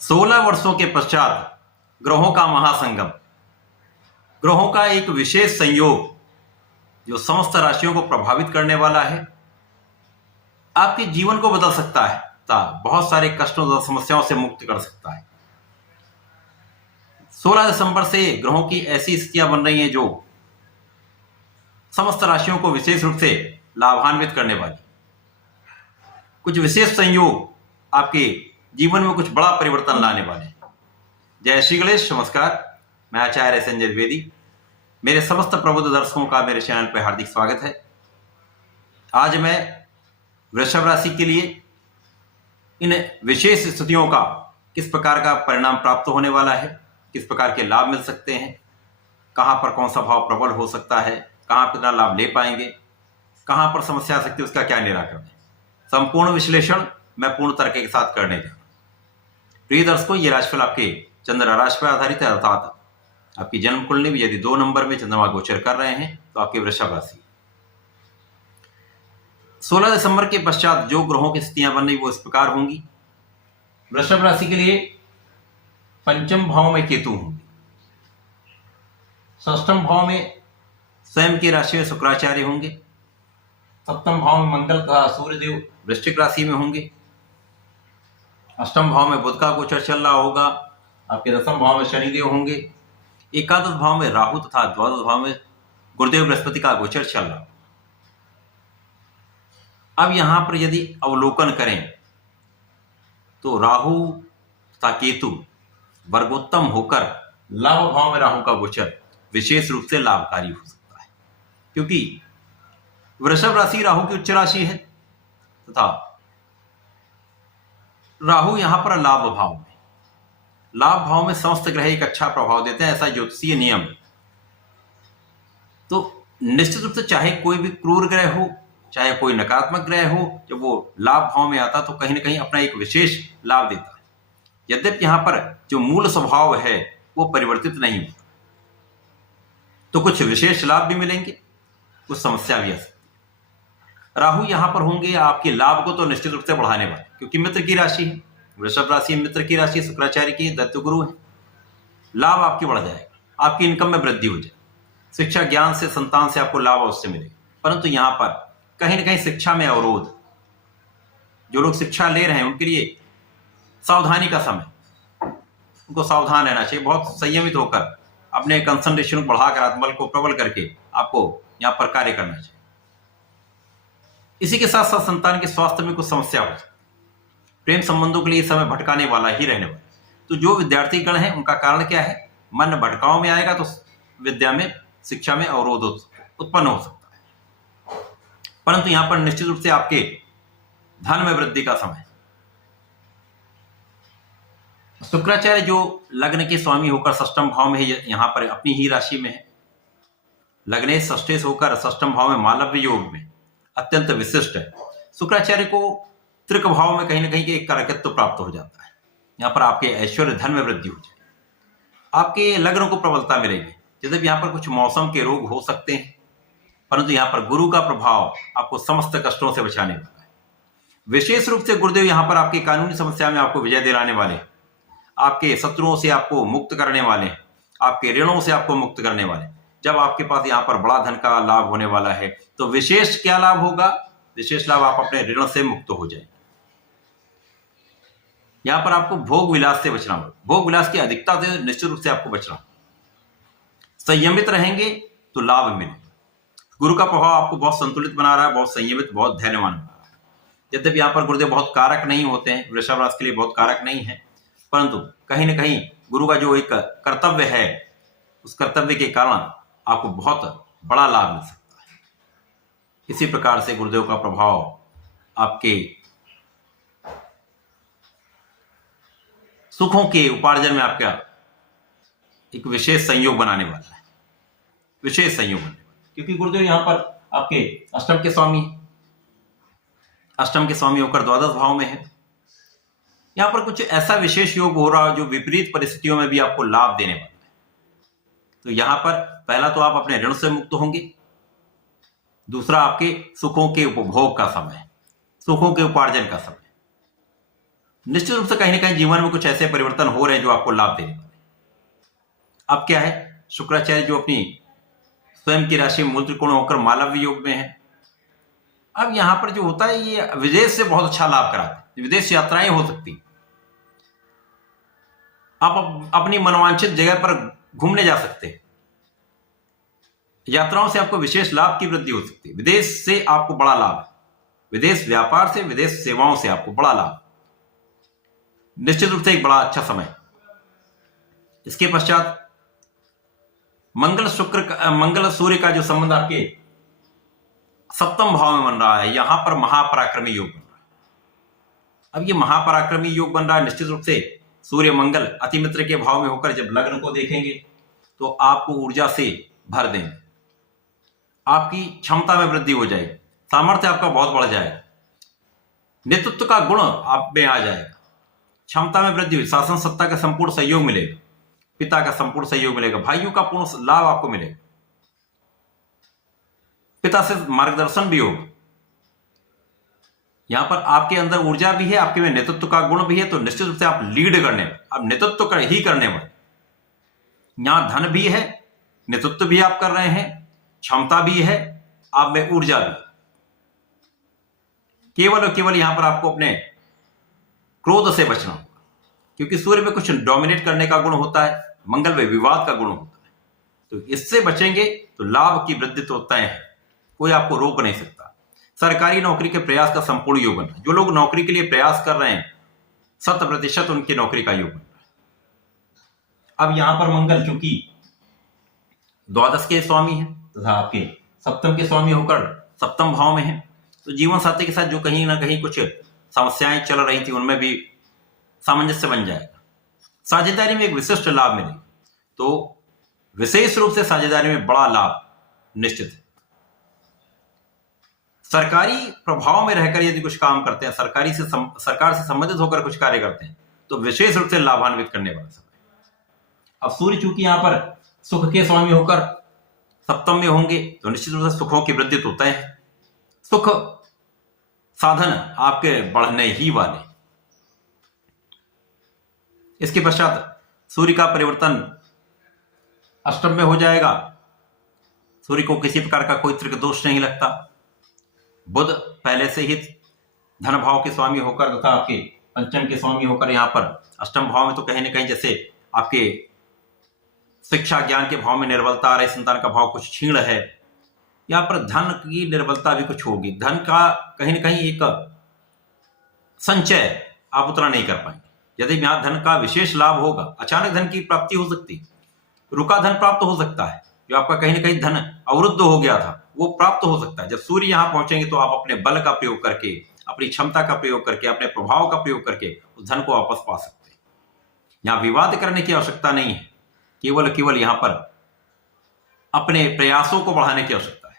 16 वर्षों के पश्चात ग्रहों का महासंगम, ग्रहों का एक विशेष संयोग जो समस्त राशियों को प्रभावित करने वाला है, आपके जीवन को बदल सकता है तथा बहुत सारे कष्टों और समस्याओं से मुक्त कर सकता है। 16 दिसंबर से ग्रहों की ऐसी स्थितियां बन रही हैं जो समस्त राशियों को विशेष रूप से लाभान्वित करने वाली। कुछ विशेष संयोग आपके जीवन में कुछ बड़ा परिवर्तन लाने वाले हैं। जय श्री गणेश। नमस्कार, मैं आचार्य संजय द्विवेदी। मेरे समस्त प्रबुद्ध दर्शकों का मेरे चैनल पर हार्दिक स्वागत है। आज मैं वृषभ राशि के लिए इन विशेष स्थितियों का किस प्रकार का परिणाम प्राप्त होने वाला है, किस प्रकार के लाभ मिल सकते हैं, कहां पर कौन सा भाव प्रबल हो सकता है, कहां पर कितना लाभ ले पाएंगे, कहां पर समस्या आ सकती है, उसका क्या निराकरण है, संपूर्ण विश्लेषण मैं पूर्ण तर्क के साथ करने जा रहा हूं। प्रिय दर्शकों, ये राशिफल आपके चंद्र राशि पर आधारित है, अर्थात आपकी जन्म कुंडली में यदि 2 नंबर में चंद्रमा गोचर कर रहे हैं तो आपकी वृषभ राशि। 16 दिसंबर के पश्चात जो ग्रहों की स्थितियां बन रही वो इस प्रकार होंगी। वृषभ राशि के लिए पंचम भाव में केतु होंगे, षष्ठम भाव में स्वयं की राशि में शुक्राचार्य होंगे, सप्तम भाव में मंगल तथा सूर्यदेव वृश्चिक राशि में होंगे, अष्टम भाव में बुध का गोचर चल रहा होगा, आपके दसम भाव में शनिदेव होंगे, एकादश भाव में राहु तथा द्वादश भाव में गुरुदेव बृहस्पति का गोचर चल रहा। अब यहां पर यदि अवलोकन करें तो राहु तथा केतु वर्गोत्तम होकर लाभ भाव में राहु का गोचर विशेष रूप से लाभकारी हो सकता है, क्योंकि वृषभ राशि राहु की उच्च राशि है तथा राहु यहां पर लाभ भाव में समस्त ग्रह एक अच्छा प्रभाव देते हैं, ऐसा ज्योतिषीय नियम। तो निश्चित रूप से चाहे कोई भी क्रूर ग्रह हो, चाहे कोई नकारात्मक ग्रह हो, जब वो लाभ भाव में आता तो कहीं ना कहीं अपना एक विशेष लाभ देता है। यद्यपि यहां पर जो मूल स्वभाव है वो परिवर्तित नहीं होता, तो कुछ विशेष लाभ भी मिलेंगे, कुछ समस्या भी आ सकती है। राहु यहां पर होंगे आपके लाभ को तो निश्चित रूप से बढ़ाने वाले, क्योंकि मित्र की राशि है, वृषभ राशि मित्र की राशि, शुक्राचार्य की दैत्य गुरु है। लाभ आपकी बढ़ जाएगा, आपकी इनकम में वृद्धि हो जाएगी, शिक्षा ज्ञान से संतान से आपको लाभ अवश्य मिलेगा। परंतु यहां पर कहीं ना कहीं शिक्षा में अवरोध, जो लोग शिक्षा ले रहे हैं उनके लिए सावधानी का समय, उनको सावधान रहना चाहिए, बहुत संयमित होकर अपने कंसंट्रेशन को बढ़ाकर आत्मबल को प्रबल करके आपको यहां पर कार्य करना चाहिए। इसी के साथ साथ संतान के स्वास्थ्य में कुछ समस्या हो सकती है, प्रेम संबंधों के लिए समय भटकाने वाला ही रहने वाला। तो जो विद्यार्थी गण है उनका कारण क्या है, मन भटकाव में आएगा तो विद्या में, शिक्षा में अवरोध उत्पन्न हो सकता है। परंतु यहां पर निश्चित रूप से आपके धन में वृद्धि का समय। शुक्राचार्य जो लग्न के स्वामी होकर षष्ठम भाव में यहां पर अपनी ही राशि में है, लग्ने षष्ठेश होकर षष्ठम भाव में मालव्य योग में अत्यंत विशिष्ट है। शुक्राचार्य को त्रिक भाव में कहीं ना कहीं एक कारकत्व प्राप्त हो जाता है। यहां पर आपके ऐश्वर्य धन में वृद्धि हो जाए, आपके लग्न को प्रबलता मिलेगी। यद्यपि यहां पर कुछ मौसम के रोग हो सकते हैं, परंतु यहां पर गुरु का प्रभाव आपको समस्त कष्टों से बचाने वाला है। विशेष रूप से गुरुदेव यहां पर आपकी कानूनी समस्या में आपको विजय दिलाने वाले, आपके शत्रुओं से आपको मुक्त करने वाले, आपके ऋणों से आपको मुक्त करने वाले। जब आपके पास यहां पर बड़ा धन का लाभ होने वाला है तो विशेष क्या लाभ होगा, विशेष लाभ, आप अपने ऋण से मुक्त हो जाएंगे। यहां पर आपको भोग विलास से बचना होगा, भोग विलास की अधिकता से निश्चित रूप से आपको बचना। संयमित रहेंगे तो लाभ मिलेगा। गुरु का प्रभाव आपको बहुत संतुलित बना रहा है, बहुत संयमित, बहुत धैर्यवान बना रहा है। यद्यपि यहां पर गुरुदेव बहुत कारक नहीं होते हैं, वृषभ राशि के लिए बहुत कारक नहीं है, परंतु कहीं ना कहीं गुरु का जो एक कर्तव्य है, उस कर्तव्य के कारण आपको बहुत बड़ा लाभ मिल सकता है। इसी प्रकार से गुरुदेव का प्रभाव आपके सुखों के उपार्जन में आपका एक विशेष संयोग बनाने वाला है, विशेष संयोग बनाने वाला है, क्योंकि गुरुदेव यहां पर आपके अष्टम के स्वामी होकर द्वादश भाव में है। यहां पर कुछ ऐसा विशेष योग हो रहा है जो विपरीत परिस्थितियों में भी आपको लाभ देने वाला है। तो यहां पर पहला तो आप अपने ऋण से मुक्त होंगे, दूसरा आपके सुखों के उपभोग का समय, सुखों के उपार्जन का समय। निश्चित रूप से कहीं ना कहीं जीवन में कुछ ऐसे परिवर्तन हो रहे हैं जो आपको लाभ देने वाले। अब क्या है, शुक्राचार्य जो अपनी स्वयं की राशि मूल त्रिकोण होकर मालव्य योग में है। अब यहां पर जो होता है, ये विदेश से बहुत अच्छा लाभ कराते हैं, विदेश यात्राएं हो सकती हैं, आप अपनी मनवांछित जगह पर घूमने जा सकते हैं, यात्राओं से आपको विशेष लाभ की वृद्धि हो सकती है, विदेश से आपको बड़ा लाभ है, विदेश व्यापार से, विदेश सेवाओं से आपको बड़ा लाभ, निश्चित रूप से एक बड़ा अच्छा समय। इसके पश्चात मंगल सूर्य का जो संबंध आपके सप्तम भाव में बन रहा है, यहां पर महापराक्रमी योग बन रहा है। अब ये महापराक्रमी योग बन रहा है, निश्चित रूप से सूर्य मंगल अति मित्र के भाव में होकर जब लग्न को देखेंगे तो आपको ऊर्जा से भर देंगे, आपकी क्षमता में वृद्धि हो जाएगी, सामर्थ्य आपका बहुत बढ़ जाएगा, नेतृत्व का गुण आप में आ जाएगा, क्षमता में वृद्धि हुई, शासन सत्ता का संपूर्ण सहयोग मिलेगा, पिता का संपूर्ण सहयोग मिलेगा, भाइयों का पूर्ण लाभ आपको मिलेगा, पिता से मार्गदर्शन भी होगा। यहां पर आपके अंदर ऊर्जा भी है, आपके में नेतृत्व का गुण भी है, तो निश्चित रूप से आप लीड करने में, आप नेतृत्व ही करने वाले। यहां धन भी है, नेतृत्व भी आप कर रहे हैं, क्षमता भी है, आप में ऊर्जा भी। केवल और केवल यहां पर आपको अपने क्रोध से बचना होगा, क्योंकि सूर्य में कुछ डोमिनेट करने का गुण होता है, मंगल में विवाद का गुण होता है, तो इससे बचेंगे तो लाभ की वृद्धि तो तय है, कोई आपको रोक नहीं सकता। सरकारी नौकरी के प्रयास का संपूर्ण योग बन रहा है, जो लोग नौकरी के लिए प्रयास कर रहे हैं 100% उनकी नौकरी का योग बन रहा है। अब यहां पर मंगल चूंकि द्वादश के स्वामी है तथा आपके सप्तम के स्वामी होकर सप्तम भाव में है, तो जीवन साथी के साथ जो कहीं ना कहीं कुछ समस्याएं चल रही थी उनमें भी सामंजस्य बन जाएगा, साझेदारी में एक विशिष्ट लाभ मिलेगा, तो विशेष रूप से साझेदारी में बड़ा लाभ निश्चित है। सरकारी प्रभाव में रहकर यदि कुछ काम करते हैं, सरकार से संबंधित होकर कुछ कार्य करते हैं, तो विशेष रूप से लाभान्वित करने वाला समय। अब सूर्य चूंकि यहां पर सुख के स्वामी होकर सप्तम में होंगे, तो निश्चित रूप से सुखों की वृद्धि तो तय है, सुख साधन आपके बढ़ने ही वाले। इसके पश्चात सूर्य का परिवर्तन अष्टम में हो जाएगा, सूर्य को किसी प्रकार का कोई त्रिक दोष नहीं लगता, बुध पहले से ही धन भाव के स्वामी होकर तथा आपके पंचम के स्वामी होकर यहां पर अष्टम भाव में, तो कहीं ना कहीं जैसे आपके शिक्षा ज्ञान के भाव में निर्बलता आ रही, संतान का भाव कुछ क्षीण है, यहां पर धन की निर्बलता भी कुछ होगी, धन का कहीं ना कहीं एक संचय आप उतना नहीं कर पाएंगे। यदि यहां धन का विशेष लाभ होगा, अचानक धन की प्राप्ति हो सकती है, रुका धन प्राप्त हो सकता है, जो आपका कहीं ना कहीं धन अवरुद्ध हो गया था वो प्राप्त हो सकता है। जब सूर्य यहां पहुंचेंगे तो आप अपने बल का प्रयोग करके, अपनी क्षमता का प्रयोग करके, अपने प्रभाव का प्रयोग करके उस धन को वापस पा सकते हैं। यहां विवाद करने की आवश्यकता नहीं है, केवल यहां पर अपने प्रयासों को बढ़ाने की आवश्यकता है।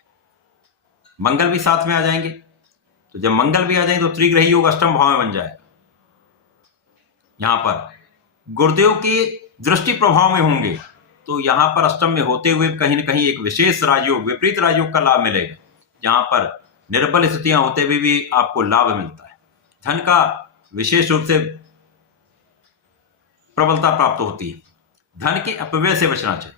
मंगल भी साथ में आ जाएंगे, तो जब मंगल भी आ जाएंगे तो त्रिग्रही योग अष्टम भाव में बन जाएगा। यहां पर गुरुदेव के दृष्टि प्रभाव में होंगे, तो यहां पर अष्टम में होते हुए कहीं ना कहीं एक विशेष राजयोग, विपरीत राजयोग का लाभ मिलेगा, जहां पर निर्बल स्थितियां होते हुए भी आपको लाभ मिलता है, धन का विशेष रूप से प्रबलता प्राप्त होती है, धन के अपव्यय से बचना चाहिए,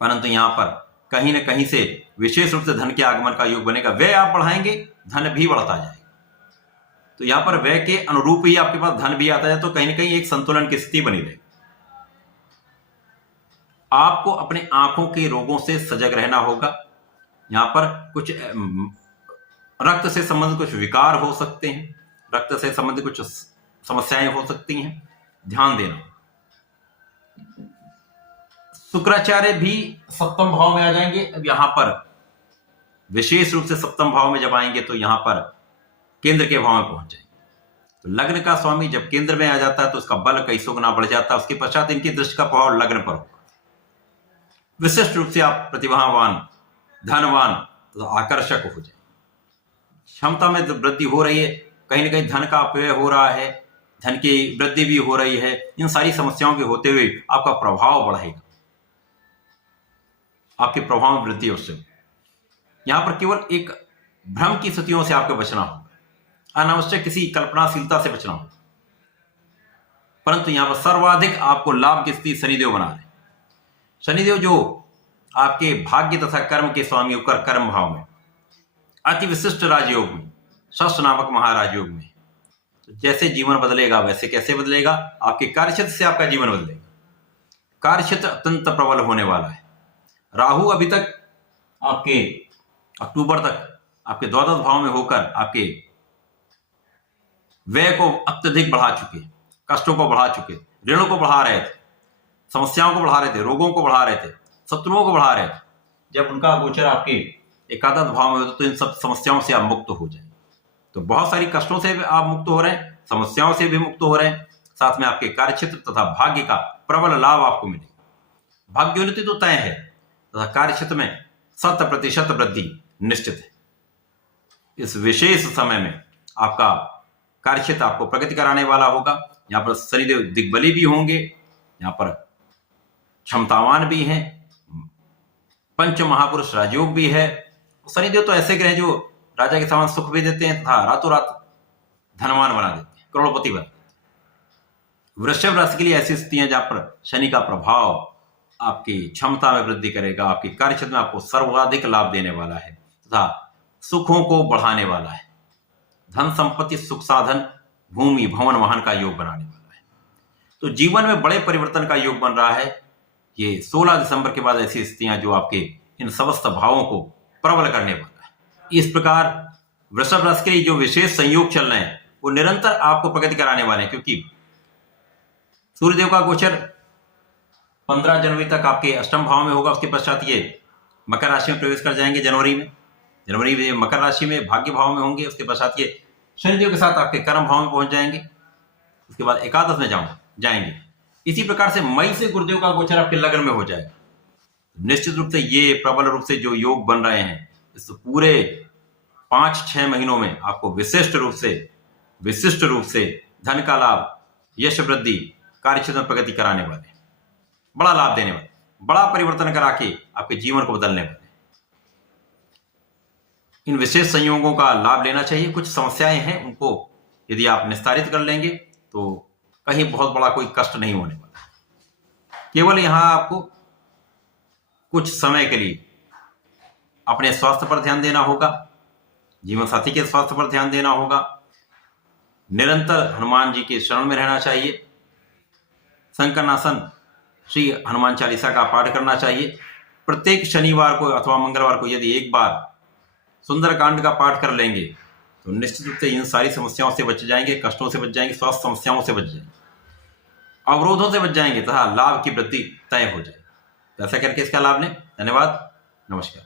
परंतु यहां पर कहीं ना कहीं से विशेष रूप से धन के आगमन का योग बनेगा, व्यय आप बढ़ाएंगे धन भी बढ़ता जाएगा, तो यहां पर व्यय के अनुरूप ही आपके पास धन भी आता है, तो कहीं ना कहीं एक संतुलन की स्थिति बनी रहेगी। आपको अपने आंखों के रोगों से सजग रहना होगा, यहां पर कुछ रक्त से संबंधित कुछ विकार हो सकते हैं, रक्त से संबंधित कुछ समस्याएं हो सकती हैं, ध्यान देना। शुक्राचार्य भी सप्तम भाव में आ जाएंगे। अब यहां पर विशेष रूप से सप्तम भाव में जब आएंगे तो यहां पर केंद्र के भाव में पहुंच जाएंगे, तो लग्न का स्वामी जब केंद्र में आ जाता है तो उसका बल कई सौ गुना बढ़ जाता है। उसके पश्चात इनकी दृष्टि का प्रभाव लग्न पर होगा, विशिष्ट रूप से आप प्रतिभावान, धनवान, तो आकर्षक हो जाए, क्षमता में वृद्धि हो रही है, कहीं ना कहीं धन का अपव्यय हो रहा है, धन की वृद्धि भी हो रही है, इन सारी समस्याओं के होते हुए आपका प्रभाव बढ़ेगा, आपके प्रभाव में वृद्धि अवश्य। यहां पर केवल एक भ्रम की स्थितियों से आपको बचना होगा। अनावश्यक किसी कल्पनाशीलता से बचना होगा। परंतु यहां पर सर्वाधिक आपको लाभ की स्थिति शनिदेव बना रहे। शनिदेव जो आपके भाग्य तथा कर्म के स्वामी होकर कर्म भाव में, अति विशिष्ट राजयोग में, षष्ठ नामक महाराजयोग में, तो जैसे जीवन बदलेगा वैसे कैसे बदलेगा, आपके कार्यक्षेत्र से आपका जीवन बदलेगा। कार्यक्षेत्र अत्यंत प्रबल होने वाला है। राहु अभी तक आपके अक्टूबर तक आपके द्वादश भाव में होकर आपके व्यय को अत्यधिक बढ़ा चुके, कष्टों को बढ़ा चुके, ऋणों को बढ़ा रहे थे, समस्याओं को बढ़ा रहे थे, रोगों को बढ़ा रहे थे, शत्रुओं को बढ़ा रहे थे। जब उनका गोचर आपके एकादश भाव में हो तो इन सब समस्याओं से आप मुक्त हो जाए। तो बहुत सारी कष्टों से भी आप मुक्त हो रहे हैं, समस्याओं से भी मुक्त हो रहे हैं, साथ में आपके कार्यक्षेत्र तथा भाग्य का प्रबल लाभ आपको मिलेगा। भाग्योन्नति तो तय है तथा कार्यक्षेत्र में 100% वृद्धि निश्चित है। इस विशेष समय में आपका कार्यक्षेत्र आपको प्रगति कराने वाला होगा। यहाँ पर शनिदेव दिग्बली भी होंगे, यहाँ पर क्षमतावान भी हैं, पंच महापुरुष राजयोग भी है। शनिदेव तो ऐसे ग्रह जो राजा के समान सुख भी देते हैं तथा रातों रात धनवान बना देते हैं, करोड़पति बना देते हैं। वृषभ राशि के लिए ऐसी स्थिति है जहां पर शनि का प्रभाव आपकी क्षमता में वृद्धि करेगा, आपके कार्यक्षेत्र में आपको सर्वाधिक लाभ देने वाला है तथा सुखों को बढ़ाने वाला है। धन संपत्ति सुख साधन भूमि भवन वाहन का योग बनाने वाला है। तो जीवन में बड़े परिवर्तन का योग बन रहा है। ये 16 दिसंबर के बाद ऐसी स्थितियां जो आपके इन समस्त भावों को प्रबल करने वाला है। इस प्रकार वृषभ राशि के लिए जो विशेष संयोग चल रहे हैं वो निरंतर आपको प्रगति कराने वाले हैं, क्योंकि सूर्यदेव का गोचर 15 जनवरी तक आपके अष्टम भाव में होगा। उसके पश्चात ये मकर राशि में प्रवेश कर जाएंगे। जनवरी में मकर राशि में भाग्य भाव में होंगे। उसके पश्चात ये शनिदेव के साथ आपके कर्म भाव में पहुंच जाएंगे। उसके बाद एकादश में जाएंगे। इसी प्रकार से मई से गुरुदेव का गोचर आपके लग्न में हो जाएगा। निश्चित रूप से ये प्रबल रूप से जो योग बन रहे हैं, इस पूरे 5-6 महीनों में आपको विशिष्ट रूप से धन का लाभ, यश वृद्धि, कार्यक्षेत्र में प्रगति कराने वाले, बड़ा लाभ देने वाले, बड़ा परिवर्तन करा के आपके जीवन को बदलने वाले। इन विशेष संयोगों का लाभ लेना चाहिए। कुछ समस्याएं हैं, उनको यदि आप निस्तारित कर लेंगे तो कहीं बहुत बड़ा कोई कष्ट नहीं होने वाला। केवल यहां आपको कुछ समय के लिए अपने स्वास्थ्य पर ध्यान देना होगा, जीवन साथी के स्वास्थ्य पर ध्यान देना होगा, निरंतर हनुमान जी के शरण में रहना चाहिए, संकर्षणासन श्री हनुमान चालीसा का पाठ करना चाहिए। प्रत्येक शनिवार को अथवा मंगलवार को यदि एक बार सुंदरकांड का पाठ कर लेंगे तो निश्चित रूप से इन सारी समस्याओं से बच जाएंगे, कष्टों से बच जाएंगे, स्वास्थ्य समस्याओं से बच जाएंगे, अवरोधों से बच जाएंगे तथा लाभ की वृद्धि तय हो जाएगी। तो ऐसा करके इसका लाभ लें। धन्यवाद, नमस्कार।